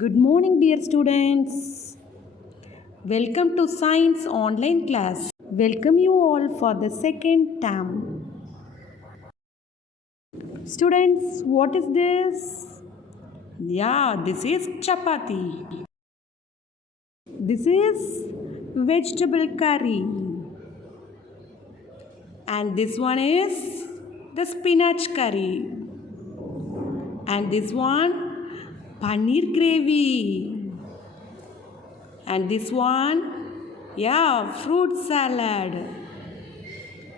Good morning, dear students. Welcome to Science Online class. Welcome you all for the second term. Students, what is this? Yeah, this is chapati. This is vegetable curry. And this one is the spinach curry. And this one, paneer gravy. And this one, yeah, fruit salad.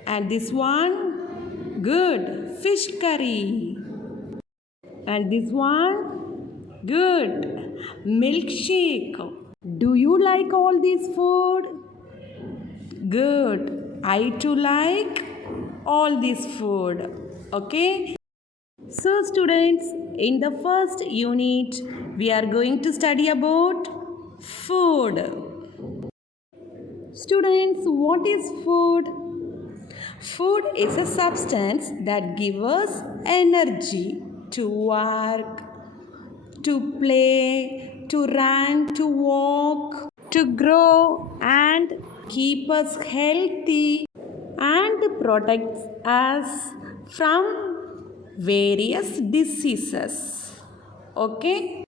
And this one, good, fish curry. And this one, good, milkshake. Do you like all this food? Good. I too like all this food. Okay? So, students, in the first unit, we are going to study about food. Students, what is food? Food is a substance that gives us energy to work, to play, to run, to walk, to grow, and keep us healthy and protects us from various diseases. Okay?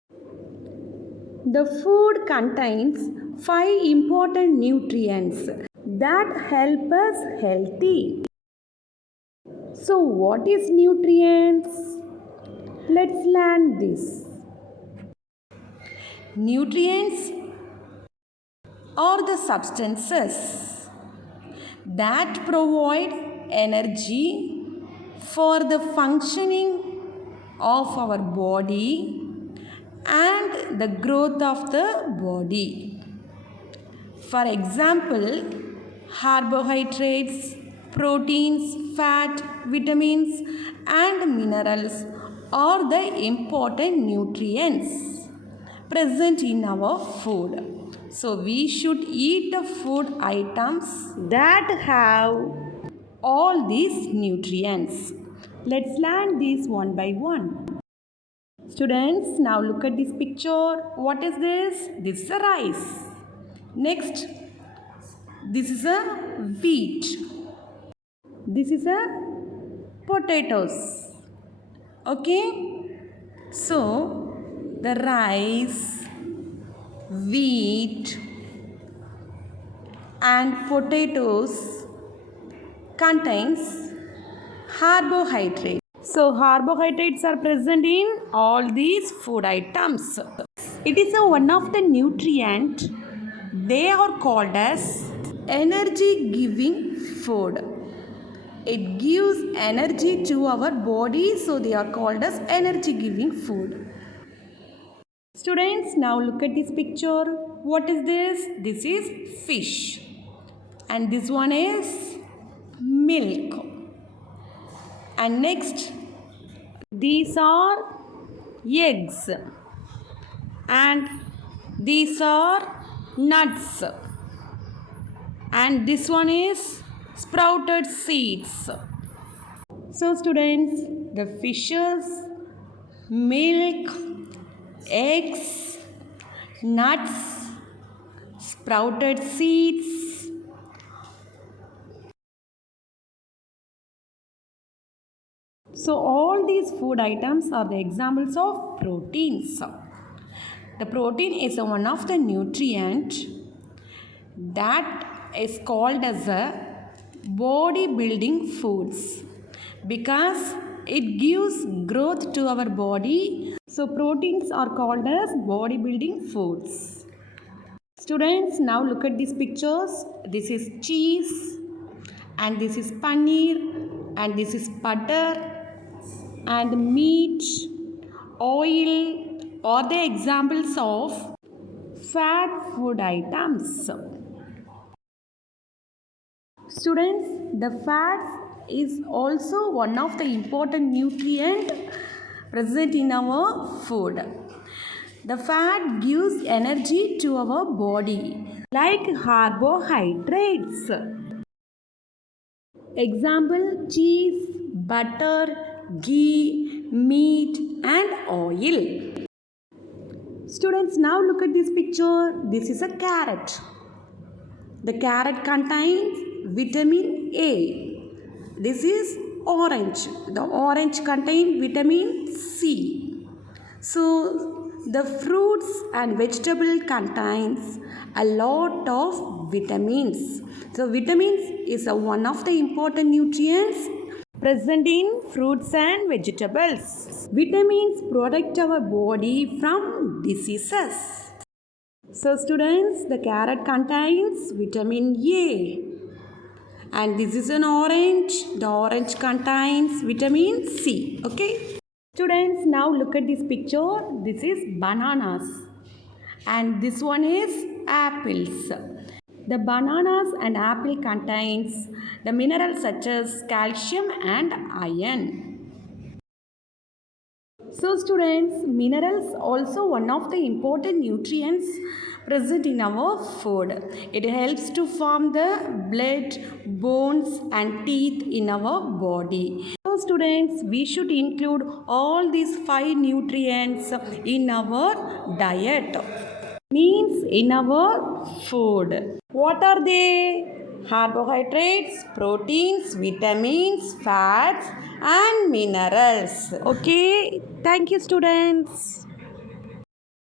The food contains 5 important nutrients that help us healthy. So, what is nutrients? Let's learn this. Nutrients are the substances that provide energy for the functioning of our body and the growth of the body. For example, carbohydrates, proteins, fat, vitamins, and minerals are the important nutrients present in our food. So, we should eat the food items that have all these nutrients. Let's learn these one by one. Students, now look at this picture. What is this? This is a rice. Next, this is a wheat. This is a potatoes. Okay? So, the rice, wheat, and potatoes contains carbohydrates. So, carbohydrates are present in all these food items. It is one of the nutrient. They are called as energy giving food. It gives energy to our body, so they are called as energy giving food. Students, now look at this picture. What is this? This is fish. And this one is milk. And next, these are eggs. And these are nuts. And this one is sprouted seeds. So, students, the fishes, milk, eggs, nuts, sprouted seeds, so all these food items are the examples of proteins. The protein is one of the nutrient that is called as a bodybuilding foods because it gives growth to our body. So proteins are called as bodybuilding foods. Students, now look at these pictures. This is cheese and this is paneer and this is butter and meat, oil are the examples of fat food items. Students, the fats is also one of the important nutrient present in our food. The fat gives energy to our body like carbohydrates. Example, cheese, butter, ghee, meat and oil. Students, now look at this picture. This is a carrot. The carrot contains vitamin A. This is orange. The orange contains vitamin C. So the fruits and vegetable contains a lot of vitamins. So vitamins is one of the important nutrients present in fruits and vegetables. Vitamins protect our body from diseases. So students, the carrot contains vitamin A. And this is an orange. The orange contains vitamin C. Okay. Students, now look at this picture. This is bananas. And this one is apples. The bananas and apple contains the minerals such as calcium and iron. So students, minerals also one of the important nutrients present in our food. It helps to form the blood, bones and teeth in our body. So students, we should include all these 5 nutrients in our diet. Means in our food. What are they? Carbohydrates, proteins, vitamins, fats and minerals. Okay, thank you students.